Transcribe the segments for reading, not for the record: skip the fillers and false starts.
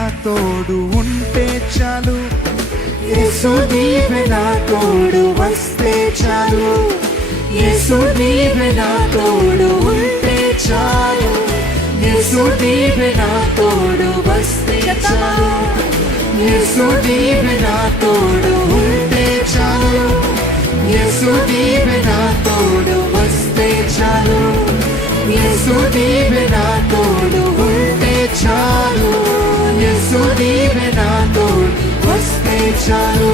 నా తోడు ఉంటే చాలు, యేసు నీవే నా తోడు వస్తే చాలు, యేసు నీవే నా తోడు ఉంటే చాలు, యేసు నీవే నా తోడు వస్తే చాలు, యేసు నీవే నా తోడు ఉంటే చాలు, యేసు నీవే నా తోడు వస్తే చాలు, యేసు నీవే నా తోడు ఉంటే చాలు, యేసు నీవే నా తోడు వస్తే చాలు.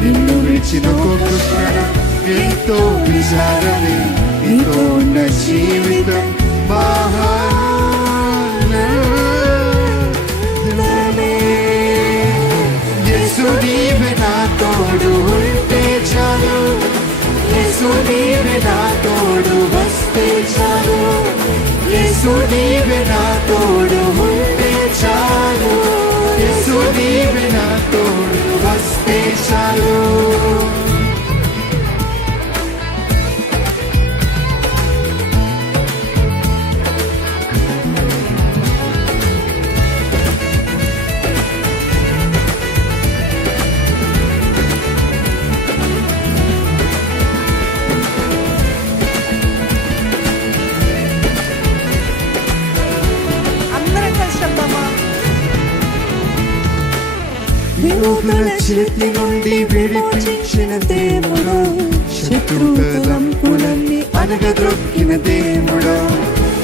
నిన్ను విడిచిన ఒక్క క్షణం ఎంతో విచారమే, నీతో ఉన్న జీవితం మహానందమే. యేసు నీవే నా తోడు ఉంటే చాలు, యేసు నీవే నా తోడు వస్తే చాలు, యేసు నీవే నా తోడు ఉంటే చాలు, యేసు నీవే నా తోడు వస్తే చాలు. విరోధుల చేతి నుండి విడిపించిన దేవుడు, శత్రువుల తలంపులన్నీ అనగద్రొక్కిన దేవుడు,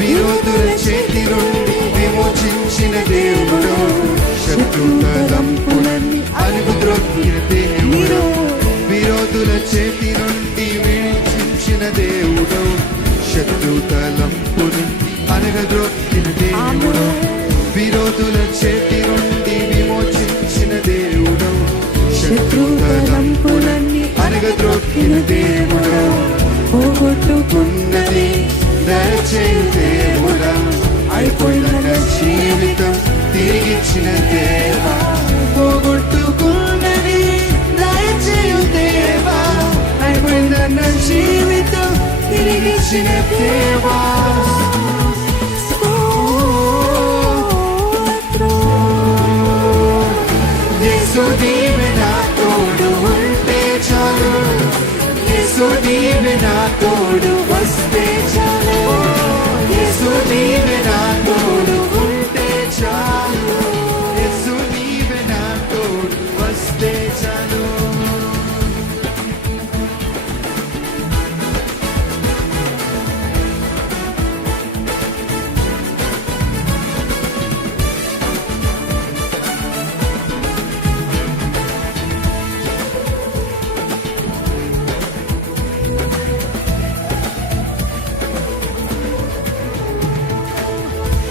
విరోధుల చేతి నుండి విమోచించిన దేవుడు, శత్రువుల తలంపులన్నీ అనగద్రొక్కిన దేవుడు, విరోధుల చేతి నుండి విడిపించిన దేవుడు, శత్రువుల తలంపులన్నీ అనగద్రొక్కిన దేవుడు, విరోధుల చేతి నుండి విమోచించిన దేవుడు, శత్రువులన్నీ అనగద్రొక్కిన దేవుడు, పోగొట్టుకున్నది దయచేయు దేవుడా, అయిపోయిన జీవితం తిరిగిచ్చిన దేవా, పోగొట్టుకున్నది దయచేయు దేవా, అయిపోయిన జీవితం తిరిగిచ్చిన దేవా. యేసు నీవే నా తోడు ఉంటే చాలు, యేసు నీవే నా తోడు వస్తే చాలు, యేసు నీవే నా తోడు ఉంటే చాలు, యేసు నీవే నా తోడు వస్తే చాలు.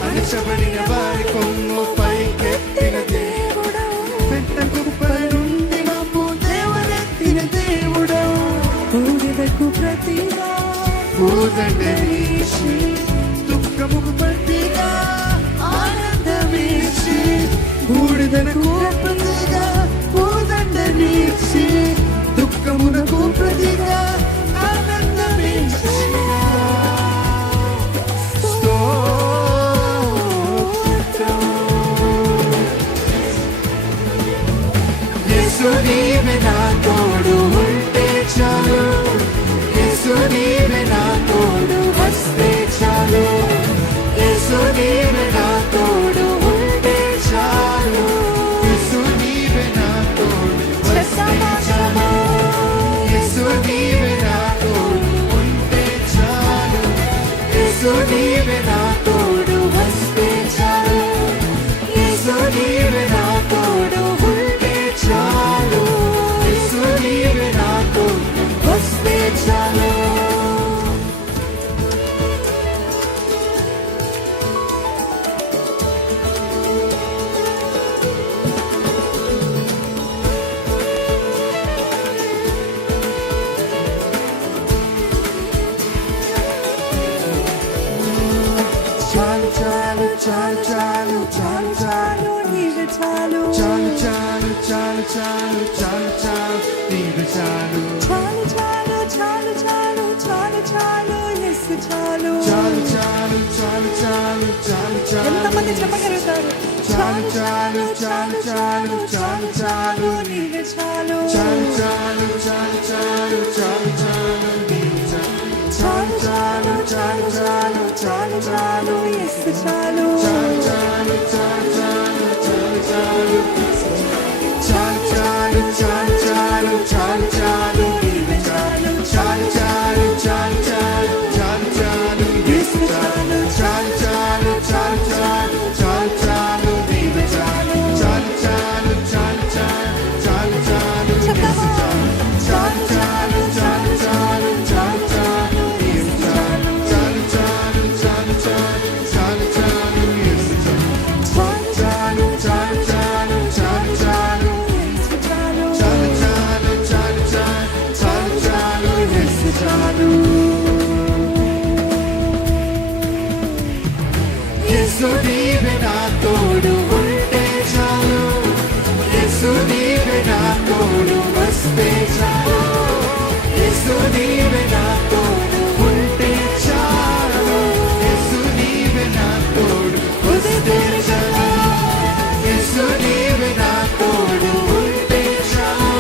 అణచబడిన వారి కొమ్ము పైకెత్తిన దేవుడు, పెద్ద కుప్ప నుండి మమ్ము దేవరెత్తిన దేవుడు, బూడిదకు ప్రతిగా పూదండమీసి, దుఃఖముకు ప్రతిగా ఆనందమీసి, బూడిదకు ప్రతిగా పూదండమీసి, దుఃఖమునకు ప్రతిగా ఆనందమీసి. యేసు నీవే నా తోడు ఉంటే చాలు, యేసు నీవే నా తోడు వస్తే చాలు, యేసు నీవే నా తోడు ఉంటే చాలు, యేసు నీవే నా తోడు వస్తే చాలు, యేసు నీవే నా తోడు ఉంటే చాలు, యేసు నీవే నా తోడు వస్తే చాలు, యేసు నీవే నా తోడు ఉంటే చాలు, యేసు నీవే నా తోడు వస్తే చాలు. చాలు చాలు చాలు చాలు చాలు చాలు నీవే చాలు, చాలు చాలు చాలు చాలు చాలు చాలు నీవే చాలు, చాలు చాలు చాలు చాలు చాలు చాలు యేసు చాలు, చాలు చాలు చాలు చాలు చాలు ఎంతమంది చెప్పగలుగుతారు? చాలు చాలు చాలు చాలు చాలు చాలు నీవే చాలు. చాలు చాలు చాలు చాలు చాలు చాలు నీవే చాలు. చాలు చాలు చాలు చాలు చాలు యేసు చాలు. చాలు చాలు చాలు చాలు చాలు చాలు చాలు చాలు చాలు చాలు చాలు చాలు నీవే చాలు. చాలు చాలు చాలు చాలు చాలు చాలు యేసు చాలు. చాలు చాలు చాలు చాలు చాలు చాలు నీవే చాలు. చాలు చాలు చాలు చాలు చాలు చాలు యేసు చాలు. చాలు చాలు చాలు చాలు చాలు చాలు యేసు చాలు. చాలు చాలు చాలు చాలు చాలు చాలు యేసు చాలు. చాలు చాలు చాలు చాలు చాలు యేసు చాలు. చాలు చాలు చాలు చాలు చాలు చాలు యేసు చాలు. యేసు నీవే నా తోడు ఉంటే చాలు. యేసు నీవే నా తోడు వస్తే చాలు. యేసు నీవే నా తోడు ఉంటే చాలు. యేసు నీవే నా తోడు వస్తే చాలు. యేసు నీవే నా తోడు ఉంటే చాలు.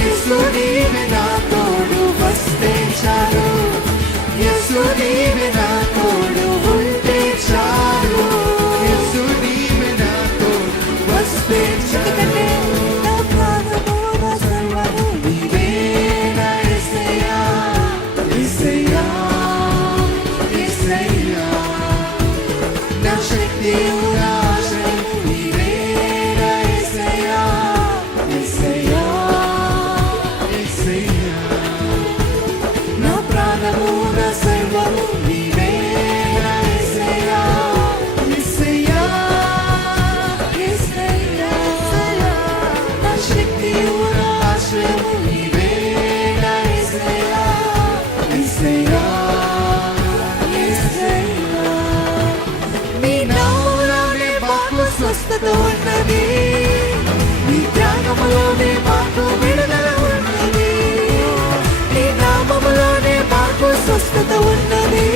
యేసు నీవే నా తోడు వస్తే చాలు. యేసు నీవే నా తోడు ఉంటే చాలు. యేసు నీవే నా తోడు వస్తే చాలు. నా ప్రాణము నా సర్వము నీవే నా యేసయ్యా. యేసయ్యా యేసయ్యా నా శక్తియు నా ఆశ్రయము నీవే నా యేసయ్యా. యేసయ్యా యేసయ్యా నా ప్రాణము నా సర్వము నీవే నా యేసయ్యా. యేసయ్యా యేసయ్యా నా శక్తియు నా ఆశ్రయము నీవే నా యేసయ్యా. యేసయ్యా యేసయ్యా నీ నామములోనే మాకు స్వస్థత ఉన్నది. నీ త్యాగములోనే మాకు విడుదల ఉన్నది. నీ నామములోనే మాకు స్వస్థత ఉన్నది.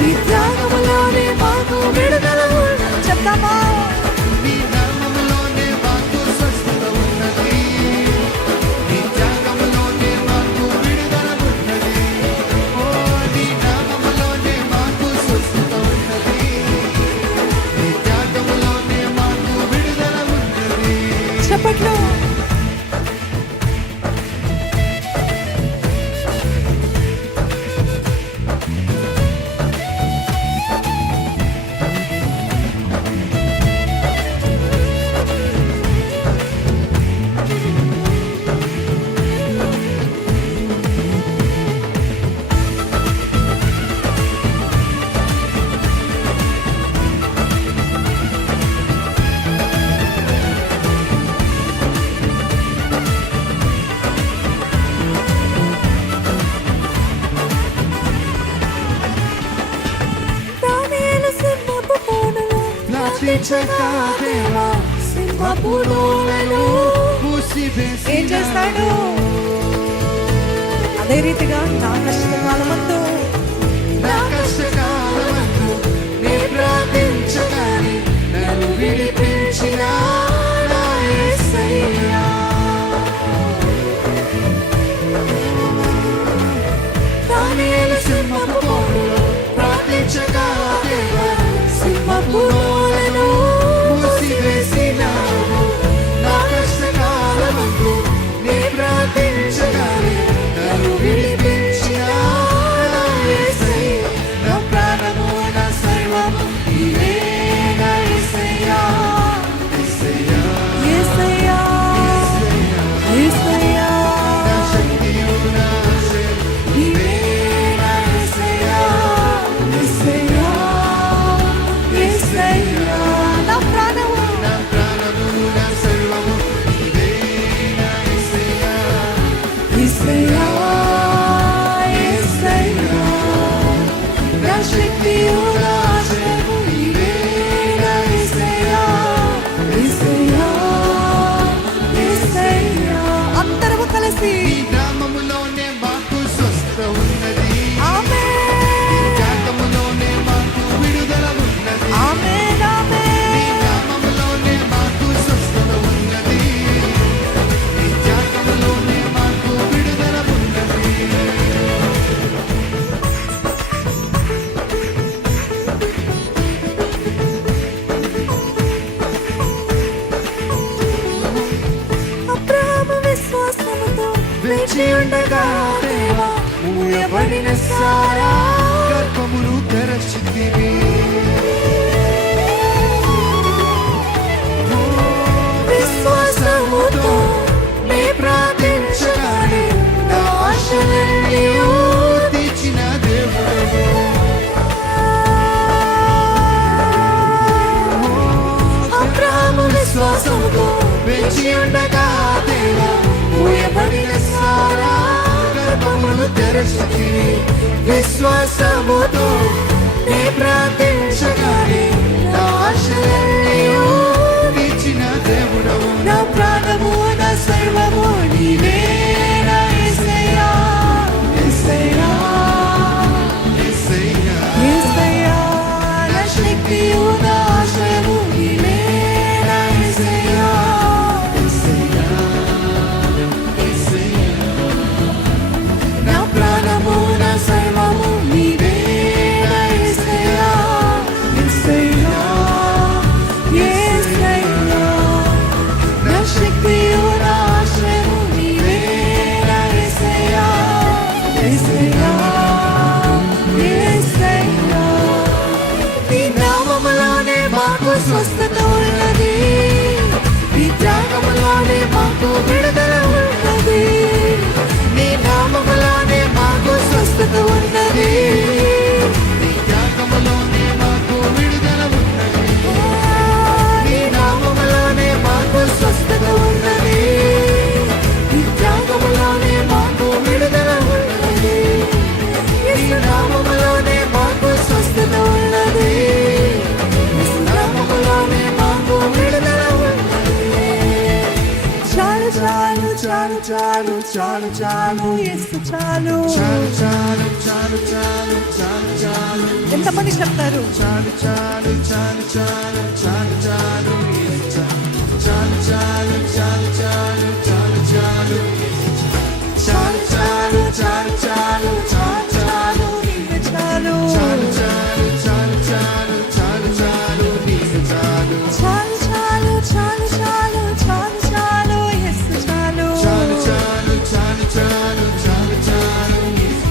నీ త్యాగములోనే మాకు విడుదల ఉన్నది. చెప్తామా? నీ నామములోనే మాకు స్వస్థత ఉన్నది. నీ త్యాగములోనే మాకు విడుదల ఉన్నది. ఓ నీ నామములోనే మాకు స్వస్థత ఉన్నది. నీ త్యాగములోనే మాకు విడుదల ఉన్నది. చప్పట్లు. దానియేలు సింహపు బోనులో ప్రార్థించగా దేవా సింహపు నోలను మూసివేసి ఏం చేస్తాడు? అదే రీతిగా నా కష్టకాలమందు నే ప్రార్థించగానే నన్ను విడిపించిన నా యేసయ్యా. దానియేలు సింహపు బోనులో ప్రార్థించగా దేవా సింహపు నోలను మూసివేసినావు. నా కష్టకాలమందు నే ప్రార్థించగానే నన్ను విడిపించిన నా యేసయ్యా. నా ప్రాణము నా సర్వము నీవే నా యేసయ్యా. వేచి ఉండగా దేవా మూయబడిన సారా గర్భమును తెరచితివి. విశ్వాసముతో నే ప్రార్థించగానే నా ఆశలన్నీ తీర్చిన దేవుడవు. అబ్రహాము విశ్వాసముతో వేచి ఉండగా దేవా మూయబడిన సారా గర్భమును తెరచితివి. విశ్వాసముతో నే ప్రార్థించగానే నా ఆశలన్నీ తీర్చిన దేవుడవు. నా ప్రాణము నా సర్వము నీవే నా యేసయ్యా, యేసయ్యా, యేసయ్యా, యేసయ్యా. నా శక్తియు నా ఆశ్రయము నీవే నా యేసయ్యా, యేసయ్యా, యేసయ్యా. నా ప్రాణము నా సర్వము నీవే నా యేసయ్యా, యేసయ్యా, యేసయ్యా. నా శక్తియు నా ఆశ్రయము నీవే నా యేసయ్యా, యేసయ్యా, యేసయ్యా. నీ నామములోనే మాకు స్వస్థత ఉన్నది, నీ త్యాగములోనే మాకు విడుదల ఉన్నది. నీ నామములోనే మాకు స్వస్థత ఉన్నది, నీ త్యాగములోనే మాకు విడుదల ఉన్నది. నీ నామములోనే మాకు స్వస్థత ఉన్నది, నీ త్యాగములోనే మాకు విడుదల ఉన్నది. నీ నామములోనే మాకు స్వస్థత ఉన్నది, నీ నామములోనే మాకు విడుదల ఉన్నది. చాలు చాలు చాలు చాలు చాలు చాలు యేసు చాలు, చాలు చాలు చాలు చాలు చాలు చాలు. ఎంతమంది చెప్తారు చాలు చాలు చాలు చాలు చాలు చాలు యేసు చాలు, చాలు చాలు చాలు చాలు చాలు చాలు, చాలు చాలు చాలు చాలు చాలు నీవే చాలు, చాలు చాలు చాలు చాలు చాలు చాలు నీవే చాలు, చాలు చాలు చాలు చాలు చాలు చాలు యేసు చాలు, చాలు చాలు చాలు చాలు చాలు చాలు యేసు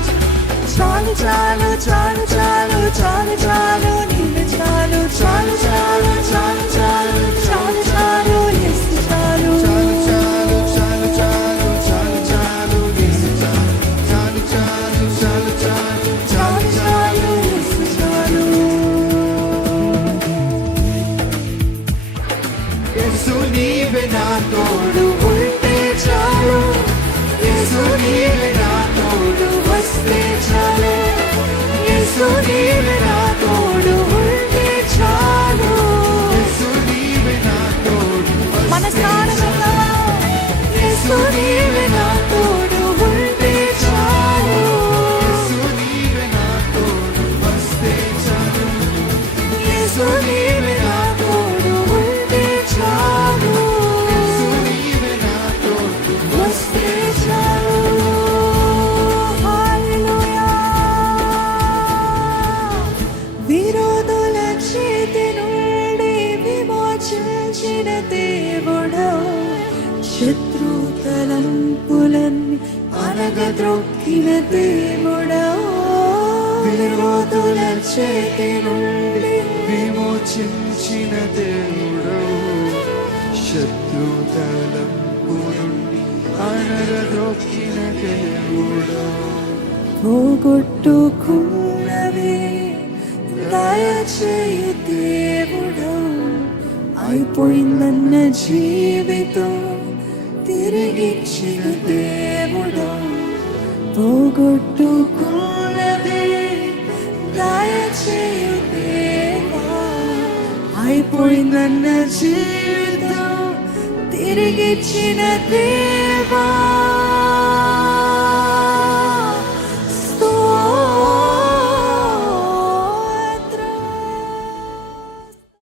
చాలు, చాలు చాలు చాలు చాలు చాలు నీవే చాలు, చాలు చాలు చాలు చాలు చాలు చాలు యేసు చాలు, చాలు చాలు చాలు చాలు చాలు చాలు యేసు చాలు, చాలు చాలు చాలు చాలు చాలు చాలు యేసు చాలు. యేసు నీవే నా తోడు ఉంటే చాలు, యేసు నీవే నా తోడు వస్తే చాలు, యేసు నీవే నా తోడు ఉంటే చాలు, యేసు నీవే నా తోడు మన స్థానములో, యేసు నీవే నా తోడు ఉంటే చాలు, యేసు నీవే నా తోడు వస్తే చాలు, యేసు నీవే నా తోడు ఉంటే చాలు, యేసు నీవే నా తోడు వస్తే చాలు. హల్లెలూయా. విరోధుల చేతి నుండి విమోచించిన దేవుడవు, శత్రు తలంపులన్నీ అనగద్రొక్కిన దేవుడవు. విరోధుల చేతి నుండి విమోచించిన దేవుడవు, శత్రు తలంపు నుండి అనగద్రొక్కిన దేవుడవు. పోగొట్టుకున్నవి దయచేయు దేవుడవు, అయిపోయిందన్న జీవితం తిరిగిచ్చిన దేవుడవు. పోగొట్టుకున్నవి దయచేయు దేవా, అయిపోయిందన్న జీవితం తిరిగిచ్చిన దేవా.